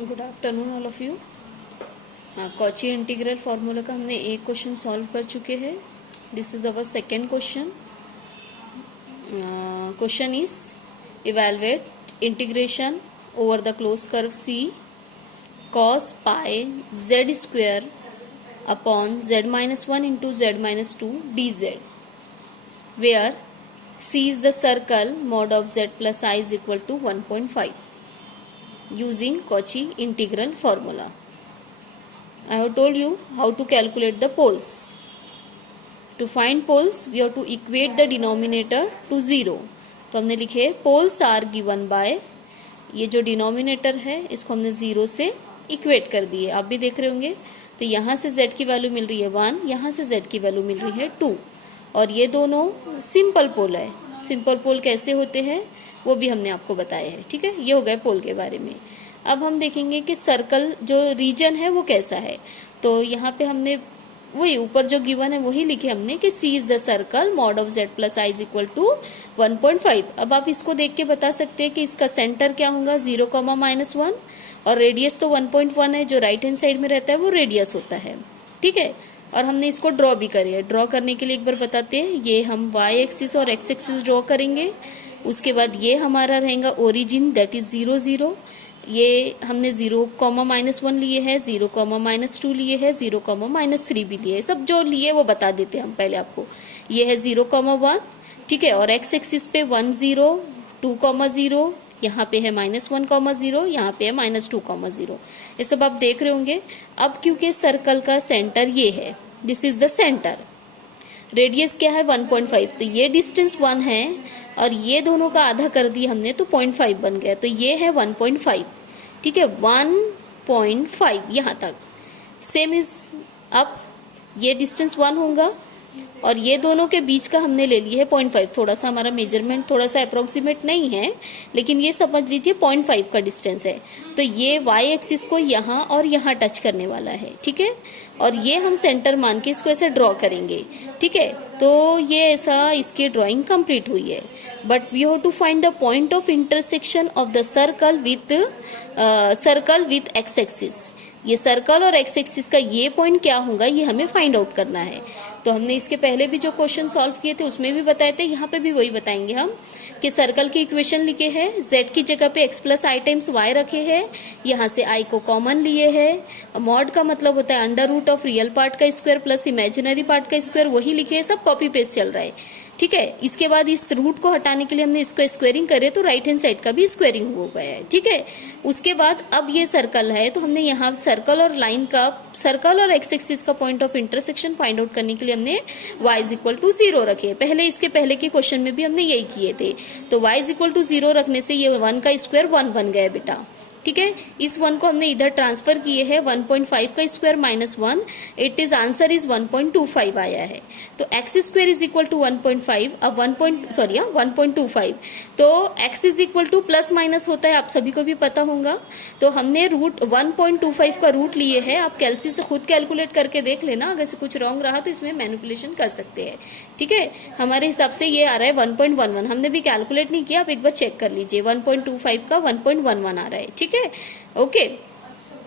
Good afternoon all of you. Cauchy integral formula का हमने एक क्वेश्चन सॉल्व कर चुके हैं। This is our second question. Question is evaluate integration over the close curve C cos pi z square upon z minus 1 into z minus 2 dz, where c is the circle mod of z plus I is equal to 1.5 using Cauchy integral formula. I have told you how to calculate the poles. To find poles we have to equate the denominator to 0. तो हमने लिखे poles are given by, ये जो denominator है इसको हमने 0 से equate कर दिए, आप भी देख रहे होंगे। तो यहाँ से z की वैल्यू मिल रही है 1, यहाँ से z की वैल्यू मिल रही है 2, और ये दोनों सिंपल पोल है। सिंपल पोल कैसे होते हैं वो भी हमने आपको बताया है, ठीक है। ये हो गए पोल के बारे में। अब हम देखेंगे कि सर्कल जो रीजन है वो कैसा है। तो यहाँ पे हमने वही ऊपर जो गिवन है वही लिखे हमने कि C is the circle mod of Z plus I is equal to 1.5। अब आप इसको देख के बता सकते हैं कि इसका सेंटर क्या होगा 0, -1, और रेडियस तो 1.1 है, जो राइट हैंड साइड में रहता है वो रेडियस होता है, ठीक है। और हमने इसको ड्रॉ भी करी है। ड्रॉ करने के लिए एक बार बताते हैं, ये हम y एक्सिस और x एक्सिस ड्रॉ करेंगे। उसके बाद ये हमारा रहेगा ओरिजिन, दैट इज 0, 0। ये हमने 0, -1 लिए है, 0, -2 लिए है, 0, -3 भी लिए है। सब जो लिए वो बता देते हैं हम पहले आपको। ये है 0, 1, ठीक है। और x एक्सिस पे 1, 0, 2, 0, यहाँ पे है -1, 0, यहाँ पे है -2, 0। ये सब आप देख रहे होंगे। अब क्योंकि सर्कल का सेंटर ये है, this is the centre, radius क्या है 1.5, तो ये डिस्टेंस 1 है और ये दोनों का आधा कर दिया हमने तो 0.5 बन गया। तो ये है 1.5, ठीक है, 1.5 यहाँ तक। सेम इज अप, ये डिस्टेंस 1 होगा और ये दोनों के बीच का हमने ले लिया है 0.5। थोड़ा सा हमारा मेजरमेंट थोड़ा सा अप्रोक्सीमेट नहीं है, लेकिन ये समझ लीजिए 0.5 का डिस्टेंस है। तो ये y एक्सिस को यहाँ और यहाँ टच करने वाला है, ठीक है। और ये हम सेंटर मान के इसको ऐसे ड्रॉ करेंगे, ठीक है। तो ये ऐसा इसकी ड्राइंग कंप्लीट हुई है। But we have to find the point of intersection of the circle with x axis. ये सर्कल और एक्स एक्सिस का ये पॉइंट क्या होगा ये हमें फाइंड आउट करना है। तो हमने इसके पहले भी जो क्वेश्चन सॉल्व किए थे उसमें भी बताए थे, यहाँ पे भी वही बताएंगे हम कि सर्कल की इक्वेशन लिखे हैं, z की जगह पे x प्लस आई टाइम्स y रखे हैं, यहाँ से i को कॉमन लिए है। मॉड का मतलब होता है under root of real part का स्क्वायर प्लस इमेजिनरी पार्ट का स्क्वायर, वही लिखे है। सब कॉपी पेस्ट चल रहा है, ठीक है। इसके बाद इस रूट को हटाने के लिए हमने इसको स्क्वेयरिंग करे तो राइट हैंड साइड का भी स्क्वेयरिंग हो गया है, ठीक है। उसके बाद अब ये सर्कल है तो हमने यहाँ सर्कल और लाइन का, सर्कल और एक्स एक्सिस का point of intersection find out करने के लिए हमने y इज इक्वल टू 0 रखे। पहले इसके पहले के क्वेश्चन में भी हमने यही किए थे। तो y इज इक्वल टू 0 रखने से ये 1 का स्क्वायर 1 बन गया बेटा, ठीक है। इस 1 को हमने इधर ट्रांसफर किए हैं, 1.5 का square -1, it is answer is 1.25 आया है। तो x square is equal to 1.5, अब 1.25। तो x is equal to plus minus होता है, आप सभी को भी पता होगा। तो हमने रूट 1.25 का रूट लिए है। आप कैलसी से खुद कैलकुलेट करके देख लेना, अगर से कुछ रॉन्ग रहा तो इसमें मैनिपुलेशन कर सकते हैं, ठीक है। हमारे हिसाब से ये आ रहा है 1.11, हमने भी कैलकुलेट नहीं किया, आप एक बार चेक कर लीजिए। 1.25 का 1.11 आ रहा है, ठीक है, ओके।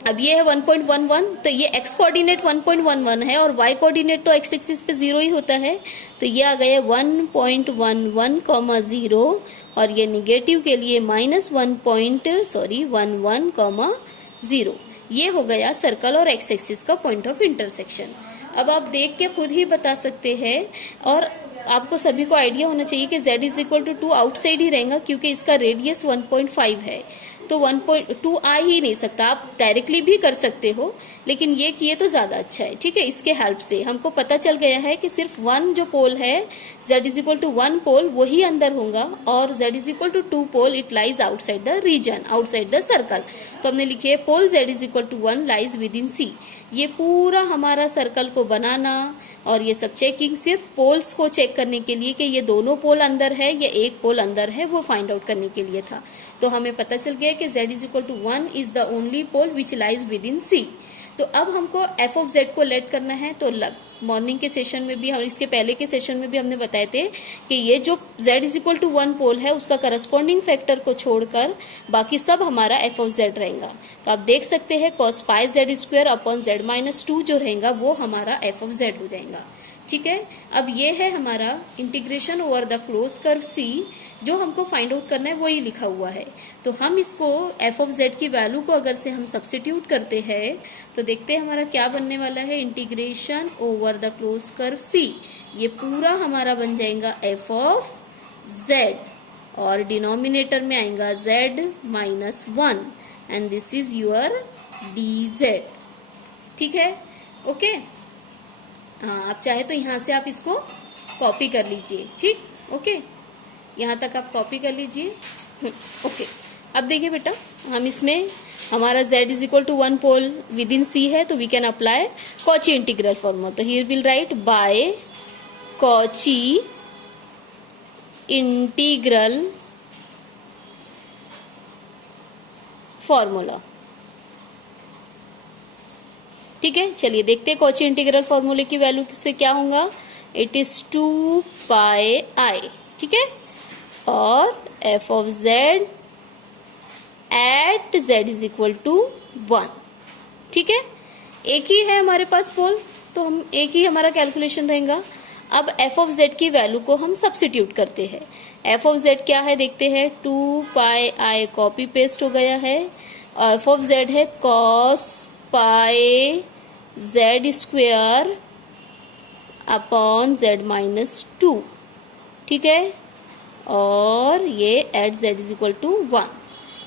अब ये है 1.11, तो ये x कोऑर्डिनेट 1.11 है और y कोऑर्डिनेट तो x एक्सिस पे 0 ही होता है। तो ये आ गया 1.11, 0, और ये निगेटिव के लिए -11, 0। ये हो गया सर्कल और x एक्सिस का पॉइंट ऑफ इंटरसेक्शन। अब आप देख के खुद ही बता सकते हैं, और आपको सभी को आइडिया होना चाहिए कि z is equal to 2 outside ही रहेगा, क्योंकि इसका रेडियस 1.5 है। तो 1.2 आ ही नहीं सकता। आप डायरेक्टली भी कर सकते हो, लेकिन ये किए तो ज्यादा अच्छा है, ठीक है। इसके हेल्प से हमको पता चल गया है कि सिर्फ 1 जो पोल है, z is equal to 1 pole, वही अंदर होगा, और z is equal to 2 pole, it lies outside the region, outside the circle. तो हमने लिखे pole z is equal to 1 lies within C। ये पूरा हमारा सर्कल को बनाना और ये सब चेकिंग सिर्फ पोल्स को चेक करने के लिए कि ये दोनों पोल अंदर है या एक पोल अंदर है, वो फाइंड आउट करने के लिए था। तो हमें पता चल गया कि z is equal to 1 is the only pole which lies within C। तो अब हमको एफ ऑफ जेड को लेट करना है। तो मॉर्निंग के सेशन में भी और इसके पहले के सेशन में भी हमने बताए थे कि ये जो z इज इक्वल टू 1 पोल है उसका करस्पॉन्डिंग फैक्टर को छोड़कर बाकी सब हमारा एफ ऑफ जेड रहेगा। तो आप देख सकते हैं cos pi Z square upon Z minus 2 जो रहेगा वो हमारा एफ ऑफ जेड हो जाएगा। ठीक है, अब ये है हमारा integration over the close curve C, जो हमको फाइंड आउट करना है वही लिखा हुआ है। तो हम इसको एफ ऑफ जेड की वैल्यू को अगर से हम सब्स्टिट्यूट करते हैं तो देखते हैं हमारा क्या बनने वाला है। Integration over the close curve C, ये पूरा हमारा बन जाएगा एफ ऑफ जेड और डिनोमिनेटर में आएगा Z minus 1 and this is your D Z. ठीक है, ओके। हाँ, आप चाहे तो यहाँ से आप इसको कॉपी कर लीजिए। ठीक, ओके, यहाँ तक आप कॉपी कर लीजिए। ओके, अब देखिए बेटा, हम इसमें हमारा z is equal to 1 pole within C है तो we can apply Cauchy integral formula. तो here will write by Cauchy integral formula. ठीक है, चलिए देखते हैं कॉची इंटीग्रल फॉर्मूले की वैल्यू से क्या होगा। इट इज 2 पाई आई। ठीक है, और f of z at Z is equal to 1। ठीक है, एक ही है हमारे पास पोल तो हम एक ही हमारा कैलकुलेशन रहेगा। अब एफ ऑफ जेड की वैल्यू को हम सब्स्टिट्यूट करते हैं। एफ ऑफ जेड क्या है देखते हैं। 2 पाई आई कॉपी पेस्ट हो गया है। एफ ऑफ जेड है cos pi Z square upon Z minus 2। ठीक है, और ये at Z is equal to 1।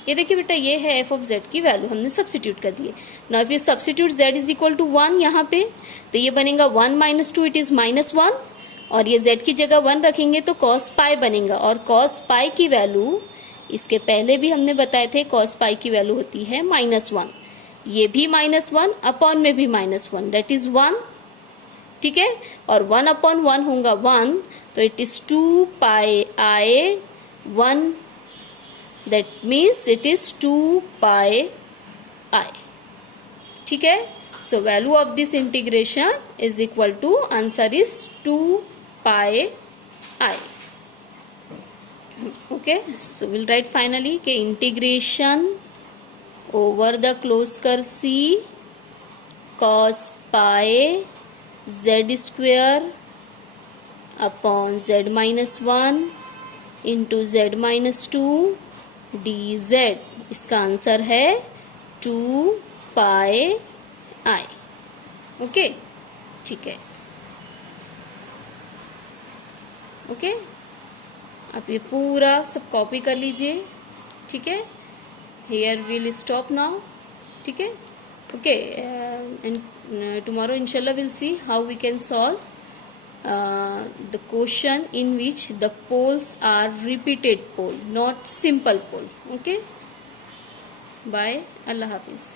ये देखिए बेटा, ये है एफ ऑफ जेड की वैल्यू, हमने सब्स्टिट्यूट कर दी है। Now if you substitute Z is equal to 1 यहाँ पे तो ये बनेगा 1 माइनस 2 इट इज माइनस 1, और ये जेड की जगह 1 रखेंगे तो कॉस पाई बनेगा। और कॉस पाई की वैल्यू इसके पहले भी हमने बताए थे, कॉस पाई की वैल्यू होती है -1। ये भी -1 अपॉन में भी -1 दैट इज 1। ठीक है, और 1 अपॉन 1 होगा 1 तो it is 2 pi I 1 that means it is 2 pi आई। ठीक है, so value of this integration is equal to answer is 2 pi I. Okay, so will write finally के integration over the closed curve C cos pi z square upon z minus 1 into z minus 2 dz। इसका answer है 2 pi I. Okay, ठीक है, okay, आप ये पूरा सब copy कर लीजिए। ठीक है, here we'll stop now। ठीक है, okay, and tomorrow inshallah we'll see how we can solve the question in which the poles are repeated pole, not simple pole। okay, bye, Allah Hafiz।